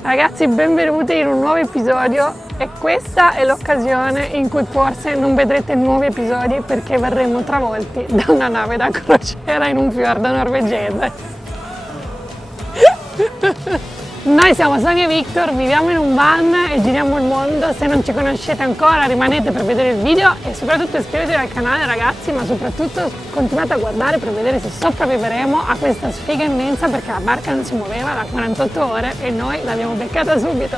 Ragazzi, benvenuti in un nuovo episodio e questa è l'occasione in cui forse non vedrete nuovi episodi perché verremo travolti da una nave da crociera in un fiordo norvegese. Noi siamo Sonia e Victor, viviamo in un van e giriamo il mondo. Se non ci conoscete ancora rimanete per vedere il video e soprattutto iscrivetevi al canale ragazzi, ma soprattutto continuate a guardare per vedere se sopravviveremo a questa sfiga immensa, perché la barca non si muoveva da 48 ore e noi l'abbiamo beccata subito.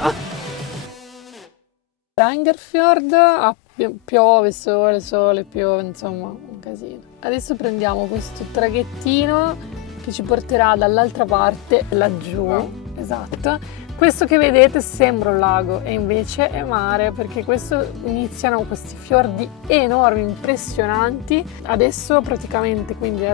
Rangerfjord, piove, sole, piove, insomma un casino. Adesso prendiamo questo traghettino che ci porterà dall'altra parte, laggiù. Esatto, questo che vedete sembra un lago e invece è mare, perché iniziano questi fiordi enormi, impressionanti. Adesso praticamente quindi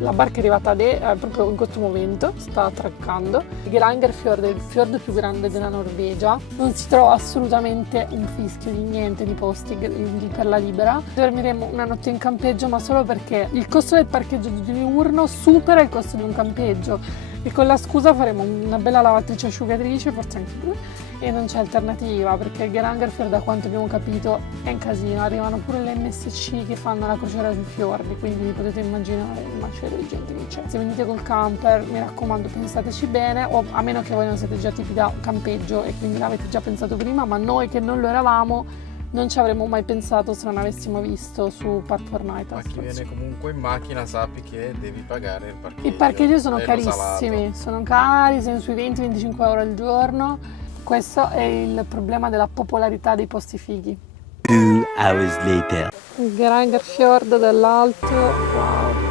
la barca è arrivata proprio in questo momento, sta attraccando. Il Gerangerfjord è il fiordo più grande della Norvegia, non si trova assolutamente un fischio di niente di posti per la libera. Dormiremo una notte in campeggio, ma solo perché il costo del parcheggio di diurno supera il costo di un campeggio. E con la scusa faremo una bella lavatrice asciugatrice, forse anche due, e non c'è alternativa perché il Gerangerfjord, da quanto abbiamo capito, è un casino. Arrivano pure le MSC che fanno la crociera sui fiordi, quindi potete immaginare il macello di gente che c'è. Se venite col camper, mi raccomando, pensateci bene, o a meno che voi non siete già tipi da campeggio e quindi l'avete già pensato prima, ma noi che non lo eravamo non ci avremmo mai pensato se non avessimo visto su Park4Night. Ma chi viene comunque in macchina sappi che devi pagare il parcheggio. I parcheggi sono carissimi, sono cari, sono sui 20-25 euro al giorno. Questo è il problema della popolarità dei posti fighi. 2 hours later. Il Gerangerfjord dall'alto, wow.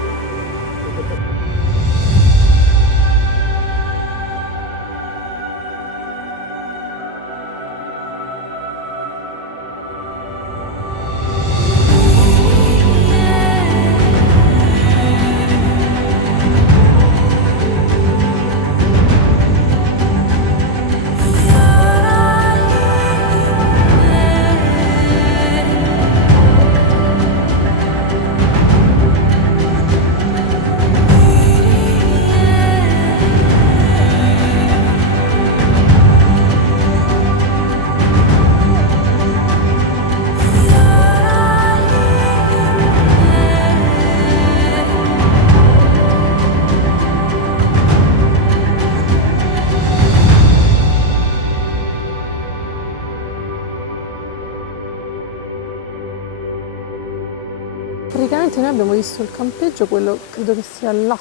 Praticamente noi abbiamo visto il campeggio, quello credo che sia là,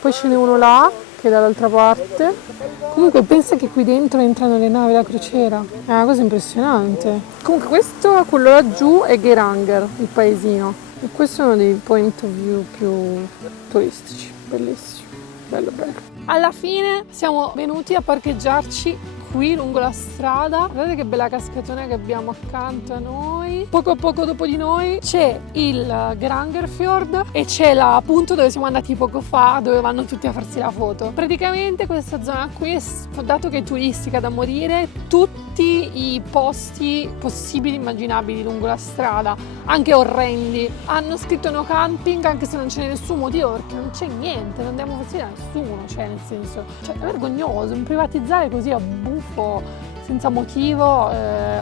poi ce n'è uno là che è dall'altra parte. Comunque pensa che qui dentro entrano le navi da crociera, è una cosa impressionante. Comunque quello laggiù è Geiranger, il paesino, e questo è uno dei point of view più turistici, bellissimo, bello bello. Alla fine siamo venuti a parcheggiarci qui lungo la strada. Guardate che bella cascatona che abbiamo accanto a noi. Poco a poco dopo di noi c'è il Gerangerfjord e c'è appunto dove siamo andati poco fa, dove vanno tutti a farsi la foto. Praticamente questa zona qui, dato che è turistica da morire, tutti i posti possibili e immaginabili lungo la strada, anche orrendi, hanno scritto no camping, anche se non c'è nessun motivo, perché non c'è niente, non diamo fastidio a nessuno, cioè nel senso, è vergognoso privatizzare così a buffo, senza motivo,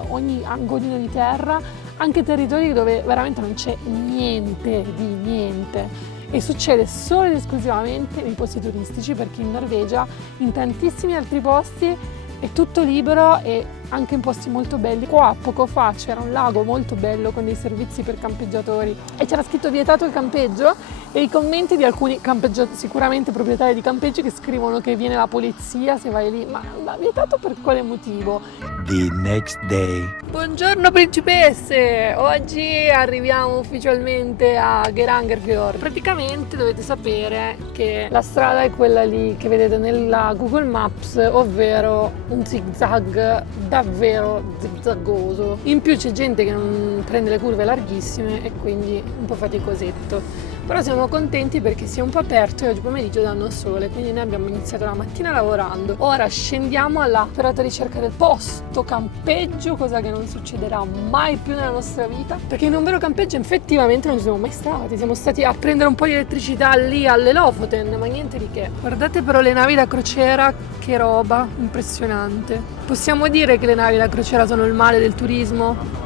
ogni angolino di terra, anche territori dove veramente non c'è niente di niente. E succede solo ed esclusivamente nei posti turistici, perché in Norvegia, in tantissimi altri posti, è tutto libero e anche in posti molto belli. Qua poco fa c'era un lago molto bello con dei servizi per campeggiatori e c'era scritto vietato il campeggio, e i commenti di alcuni campeggiatori, sicuramente proprietari di campeggi, che scrivono che viene la polizia se vai lì. Ma vietato per quale motivo? The next day. Buongiorno principesse! Oggi arriviamo ufficialmente a Gerangerfjord. Praticamente dovete sapere che la strada è quella lì che vedete nella Google Maps, ovvero un zigzag davvero zigzagoso. In più c'è gente che non prende le curve larghissime e quindi un po' faticosetto. Però siamo contenti perché si è un po' aperto e oggi pomeriggio danno sole, quindi noi abbiamo iniziato la mattina lavorando. Ora scendiamo alla operata ricerca del posto campeggio, cosa che non succederà mai più nella nostra vita, perché in un vero campeggio effettivamente non ci siamo mai stati. Siamo stati a prendere un po' di elettricità lì alle Lofoten, ma niente di che. Guardate però le navi da crociera, che roba impressionante. Possiamo dire che le navi da crociera sono il male del turismo?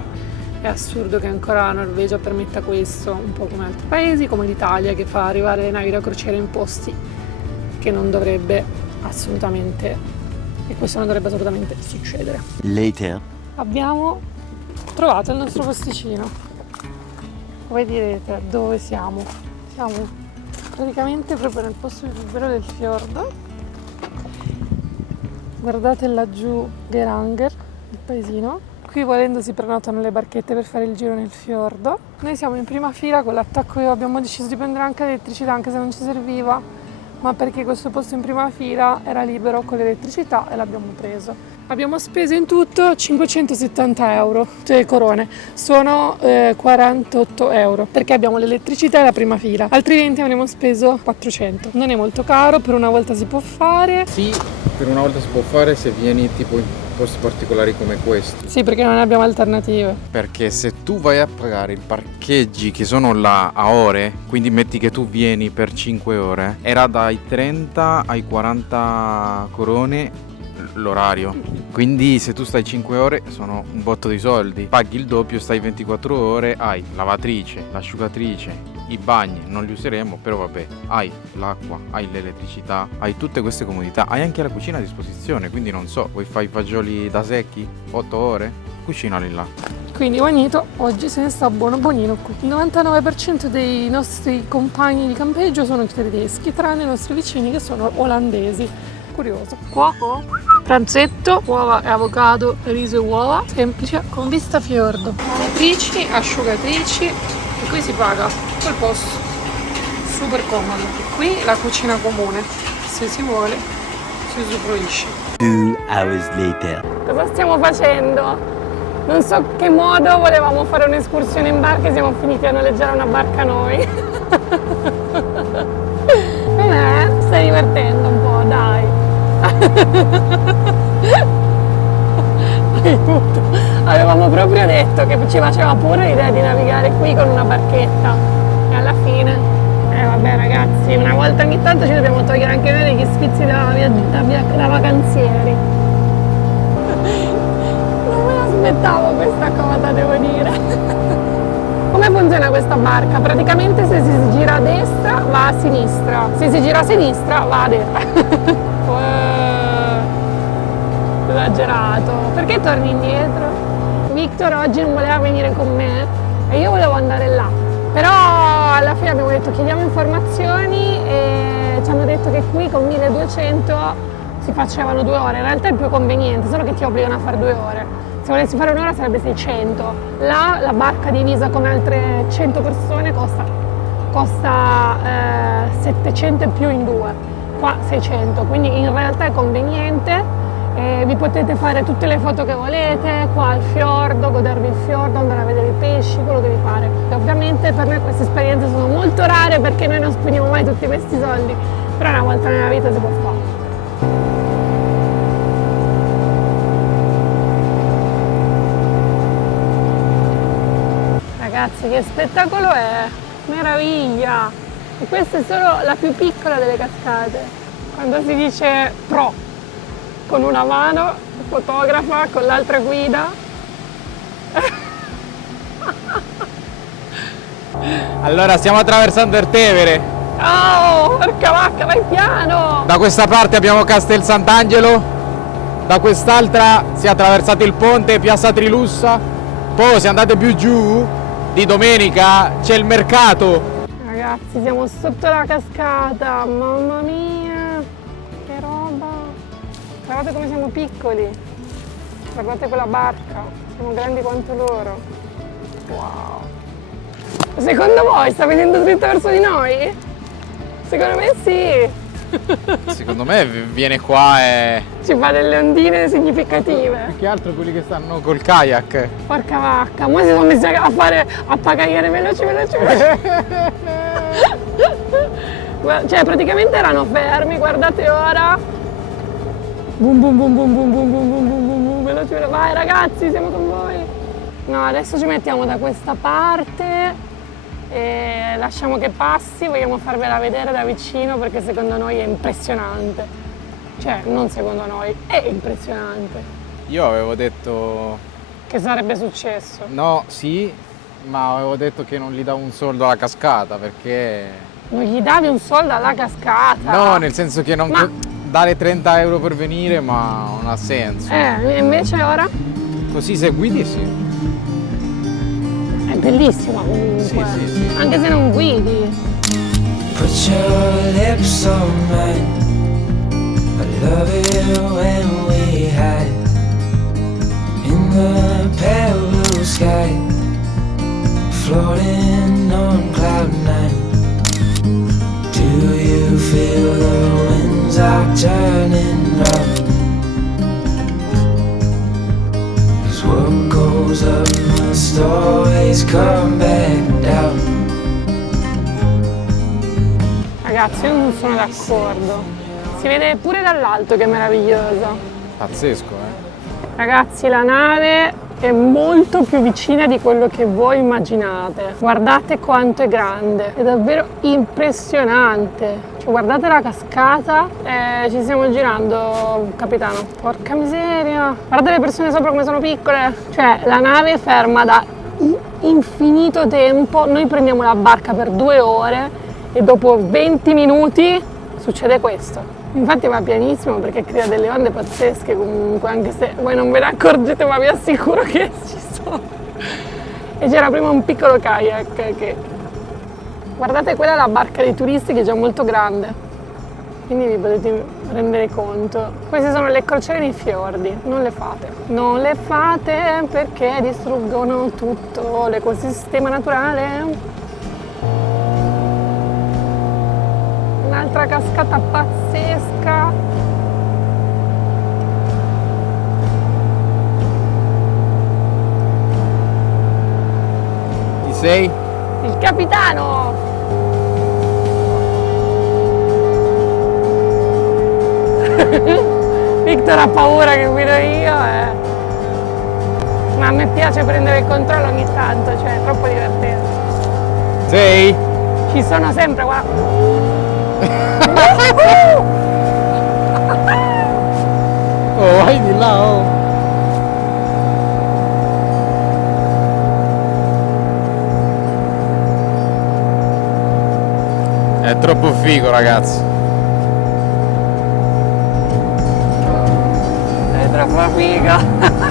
È assurdo che ancora la Norvegia permetta questo, un po' come altri paesi, come l'Italia, che fa arrivare le navi da crociera in posti che non dovrebbe assolutamente, e questo non dovrebbe assolutamente succedere. Later. Abbiamo trovato il nostro posticino. Voi direte dove siamo? Siamo praticamente proprio nel posto più bello del fiordo. Guardate laggiù Geiranger, il paesino. Qui volendo si prenotano le barchette per fare il giro nel fiordo. Noi siamo in prima fila con l'attacco, abbiamo deciso di prendere anche l'elettricità anche se non ci serviva, ma perché questo posto in prima fila era libero con l'elettricità e l'abbiamo preso. Abbiamo speso in tutto 570 euro, cioè corone, sono 48 euro perché abbiamo l'elettricità e la prima fila, altrimenti avremmo speso 400. Non è molto caro, per una volta si può fare. Sì, per una volta si può fare se vieni tipo in posti particolari come questo. Sì, perché non abbiamo alternative. Perché se tu vai a pagare i parcheggi che sono là a ore, quindi metti che tu vieni per 5 ore, era dai 30 ai 40 corone l'orario. Quindi se tu stai 5 ore sono un botto di soldi. Paghi il doppio, stai 24 ore, hai lavatrice, l'asciugatrice, i bagni non li useremo, però vabbè, hai l'acqua, hai l'elettricità, hai tutte queste comodità, hai anche la cucina a disposizione, quindi non so, vuoi fare i fagioli da secchi 8 ore? Cucinali là. Quindi Juanito oggi se ne sta buono bonino qui. Il 99% dei nostri compagni di campeggio sono tedeschi, tranne i nostri vicini che sono olandesi. Curioso. Qua pranzetto, uova e avocado, riso e uova, semplice, con vista fiordo. Lavatrici, asciugatrici e qui si paga quel posto. Super comodo. Qui la cucina comune, se si vuole si usufruisce. 2 hours later. Cosa stiamo facendo? Non so che modo volevamo fare un'escursione in barca e siamo finiti a noleggiare una barca noi. Stai divertendo un po', dai. Aiuto. Avevamo proprio detto che ci faceva pure l'idea di navigare qui con una barchetta e alla fine vabbè ragazzi, una volta ogni tanto ci dobbiamo togliere anche noi degli sfizi da vacanzieri. Non me l'aspettavo questa cosa, devo dire. Come funziona questa barca? Praticamente se si gira a destra va a sinistra, se si gira a sinistra va a destra. Esagerato. Perché torni indietro? Victor oggi non voleva venire con me e io volevo andare là. Però alla fine abbiamo detto chiediamo informazioni e ci hanno detto che qui con 1200 si facevano 2 ore. In realtà è più conveniente, solo che ti obbligano a fare 2 ore. Se volessi fare un'ora sarebbe 600. Là la barca divisa con altre 100 persone costa 700 e più in 2. Qua 600, quindi in realtà è conveniente. Vi potete fare tutte le foto che volete, qua al fiordo, godervi il fiordo, andare a vedere i pesci, quello che vi pare. E ovviamente per noi queste esperienze sono molto rare perché noi non spendiamo mai tutti questi soldi, però una volta nella vita si può fare. Ragazzi, che spettacolo è! Meraviglia! E questa è solo la più piccola delle cascate. Quando si dice pro, con una mano, fotografa, con l'altra guida. Allora stiamo attraversando il Tevere. Oh, porca vacca, vai piano! Da questa parte abbiamo Castel Sant'Angelo, da quest'altra si è attraversato il ponte Piazza Trilussa, poi se andate più giù di domenica c'è il mercato. Ragazzi, siamo sotto la cascata, mamma mia, che roba! Guardate come siamo piccoli, guardate quella barca, siamo grandi quanto loro. Wow! Secondo voi sta venendo dritta verso di noi? Secondo me sì! Secondo me viene qua e... Ci fa delle ondine significative. Più che altro quelli che stanno col kayak. Porca vacca, ora si sono messi a pagagliare veloci. Cioè praticamente erano fermi, guardate ora. Boom boom boom boom boom boom boom boom boom boom boom, veloce, veloce. Vai ragazzi, siamo con voi. No, adesso ci mettiamo da questa parte e lasciamo che passi, vogliamo farvela vedere da vicino perché secondo noi è impressionante. Cioè, non secondo noi, è impressionante. Io avevo detto... Che sarebbe successo? No, sì, ma avevo detto che non gli davo un soldo alla cascata perché... Non gli davi un soldo alla cascata? No, nel senso che non... Ma- dare 30 euro per venire, ma non ha senso. Invece ora? Così se guidi sì. È bellissima comunque. Sì, sì, sì. Anche se non guidi. Put your lips on mine. I love it when we hide in the pale blue sky, floating on cloud nine. Do you feel the winds are turning round? 'Cause what goes up must always come back down. Ragazzi, io non sono d'accordo. Si vede pure dall'alto che è meravigliosa. Pazzesco, eh? Ragazzi, la nave è molto più vicina di quello che voi immaginate. Guardate quanto è grande, è davvero impressionante. Cioè, guardate la cascata, ci stiamo girando, capitano. Porca miseria. Guardate le persone sopra come sono piccole. Cioè, la nave è ferma da infinito tempo. Noi prendiamo la barca per 2 ore e dopo 20 minuti succede questo. Infatti va pianissimo perché crea delle onde pazzesche comunque, anche se voi non ve ne accorgete, ma vi assicuro che ci sono. E c'era prima un piccolo kayak che... Guardate, quella è la barca dei turisti che è già molto grande, quindi vi potete rendere conto. Queste sono le crociere nei fiordi, non le fate. Non le fate perché distruggono tutto l'ecosistema naturale. Un'altra cascata pazzesca. Chi sei? Il capitano! Victor ha paura che guido io, ma a me piace prendere il controllo ogni tanto, cioè è troppo divertente. Sei? Ci sono sempre, guarda. Oh, vai di là, oh. È troppo figo, ragazzi. È troppo figa.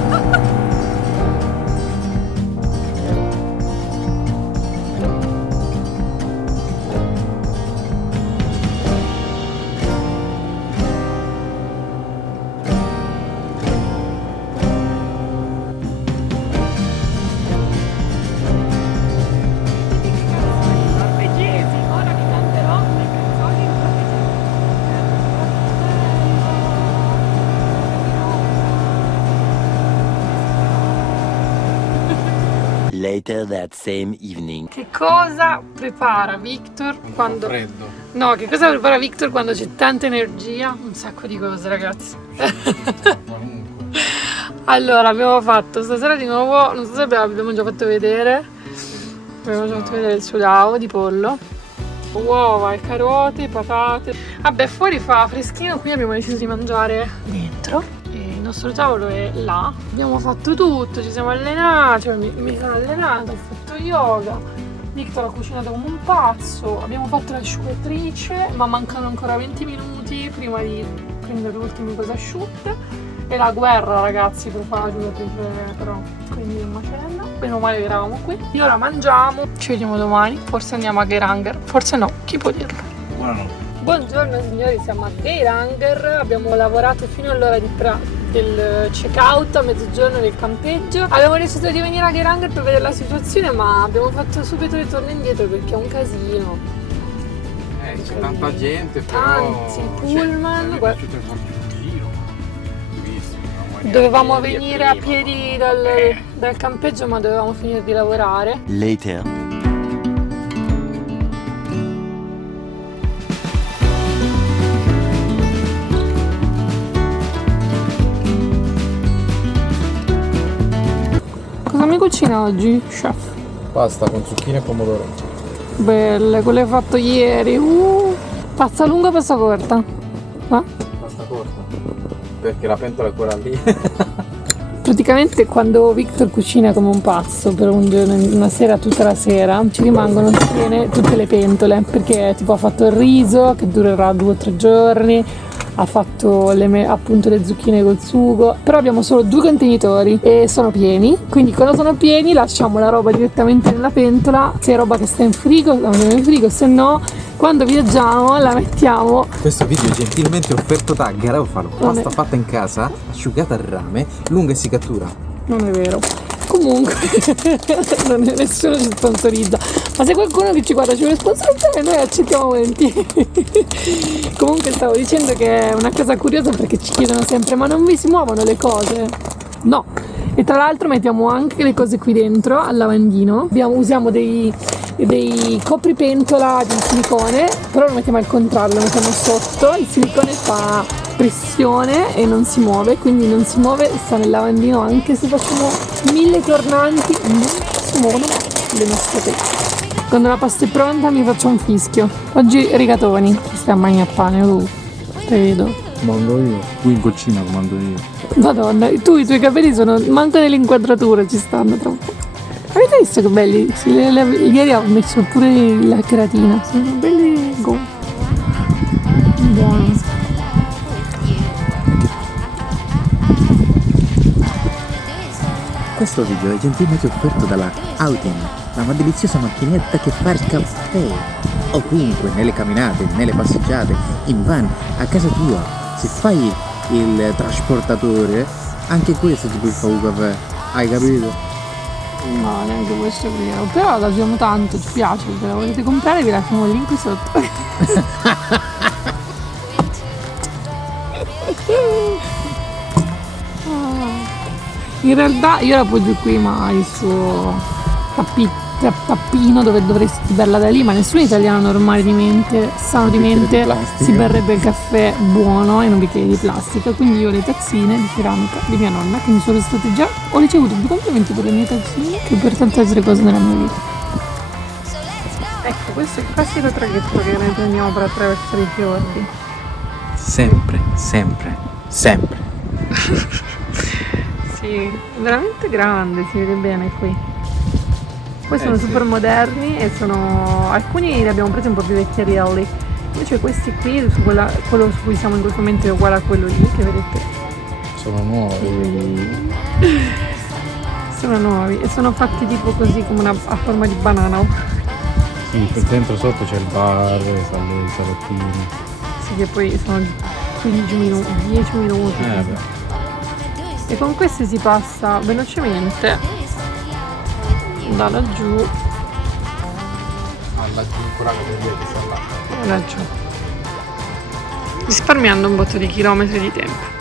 Later that same evening. Che cosa prepara Victor quando... Freddo. No, che cosa prepara Victor quando c'è tanta energia? Un sacco di cose, ragazzi. Qualunque. Allora, abbiamo fatto stasera di nuovo, non so se abbiamo già fatto vedere, abbiamo già fatto vedere il sudao di pollo, uova, carote, patate. Vabbè, fuori fa freschino, qui abbiamo deciso di mangiare dentro. Il nostro tavolo è là, abbiamo fatto tutto, ci siamo allenati, cioè mi sono allenato, ho fatto yoga, Victor ha cucinato come un pazzo, abbiamo fatto l'asciugatrice, ma mancano ancora 20 minuti prima di prendere le ultime cose asciutte. E la guerra, ragazzi, per fare l'asciugatrice, però, quindi è macella. Meno male che eravamo qui. E ora mangiamo, ci vediamo domani, forse andiamo a Geiranger, forse no, chi può dirlo? Buonanotte. Buongiorno signori, siamo a Geiranger, abbiamo lavorato fino all'ora del check-out a mezzogiorno del campeggio. Abbiamo deciso di venire a Geiranger per vedere la situazione, ma abbiamo fatto subito ritorno indietro perché è un casino. C'è tanta gente, però... Anzi, pullman, mi è piaciuto farci un giro, durissimo. Dovevamo venire a piedi dal campeggio, ma dovevamo finire di lavorare. Later. cucina oggi, chef? Pasta con zucchine e pomodoro. Belle, quelle fatto ieri. Pasta lunga o pasta corta? Ah? Pasta corta. Perché la pentola è quella lì. Praticamente quando Victor cucina come un pazzo per un giorno, una sera, tutta la sera, ci rimangono piene tutte le pentole, perché tipo ha fatto il riso che durerà 2 o 3 giorni, ha fatto appunto le zucchine col sugo, però abbiamo solo 2 contenitori e sono pieni, quindi quando sono pieni lasciamo la roba direttamente nella pentola, se è roba che sta in frigo la mettiamo in frigo, se no quando viaggiamo la mettiamo. Questo video è gentilmente offerto da Garofalo. Pasta fatta in casa, asciugata a rame, lunga essiccatura. Non è vero. Comunque, nessuno ci sponsorizza. Ma se qualcuno che ci guarda ci vuole sponsorizzare, noi accettiamo volentieri. Comunque stavo dicendo che è una cosa curiosa perché ci chiedono sempre: ma non vi si muovono le cose? No. E tra l'altro mettiamo anche le cose qui dentro al lavandino. Usiamo dei copripentola di silicone, però lo mettiamo al contrario, lo mettiamo sotto. Il silicone fa pressione e non si muove, quindi non si muove, sta nel lavandino anche se facciamo 1000 tornanti, non si muovono le nostre pezze. Quando la pasta è pronta mi faccio un fischio. Oggi rigatoni, ci stai a mangiare pane, te vedo. Comando io. Qui in cucina comando io. Madonna, i tuoi capelli sono, manco nell'inquadratura ci stanno troppo. Avete visto che belli? Ieri ho messo pure la creatina, sono belli gonfi. Buono. Questo video è gentilmente offerto dalla Auden, la deliziosa macchinetta che fa il caffè. Ovunque, nelle camminate, nelle passeggiate, in van, a casa tua. Se fai il trasportatore, anche questo ti puoi fare un caffè. Hai capito? No, neanche questo è vero. Però la usiamo tanto, ci piace. Se la volete comprare vi lasciamo il link qui sotto. In realtà io la appoggio qui, ma il suo tappino dove dovresti berla da lì, ma nessun italiano normale di mente, sano di mente, si berrebbe il caffè buono in un bicchiere di plastica. Quindi io ho le tazzine di ceramica di mia nonna che mi sono state già, ho ricevuto più complimenti per le mie tazzine che per tante altre cose nella mia vita. Ecco, questo è il classico traghetto che noi prendiamo per attraversare i fiordi. Sempre, sempre, sempre. Sì, veramente grande, si vede bene qui. Poi sono super moderni e alcuni li abbiamo presi un po' più vecchiarelli. Invece questi qui, quello su cui siamo in questo momento è uguale a quello lì, che vedete. Sono nuovi. Sono nuovi e sono fatti tipo così, come a forma di banana. Sì, per dentro sotto c'è il bar, i salottini. Sì, che poi sono 15 minuti, 10 minuti. Beh. E con questi si passa velocemente da laggiù laggiù, risparmiando un botto di chilometri di tempo.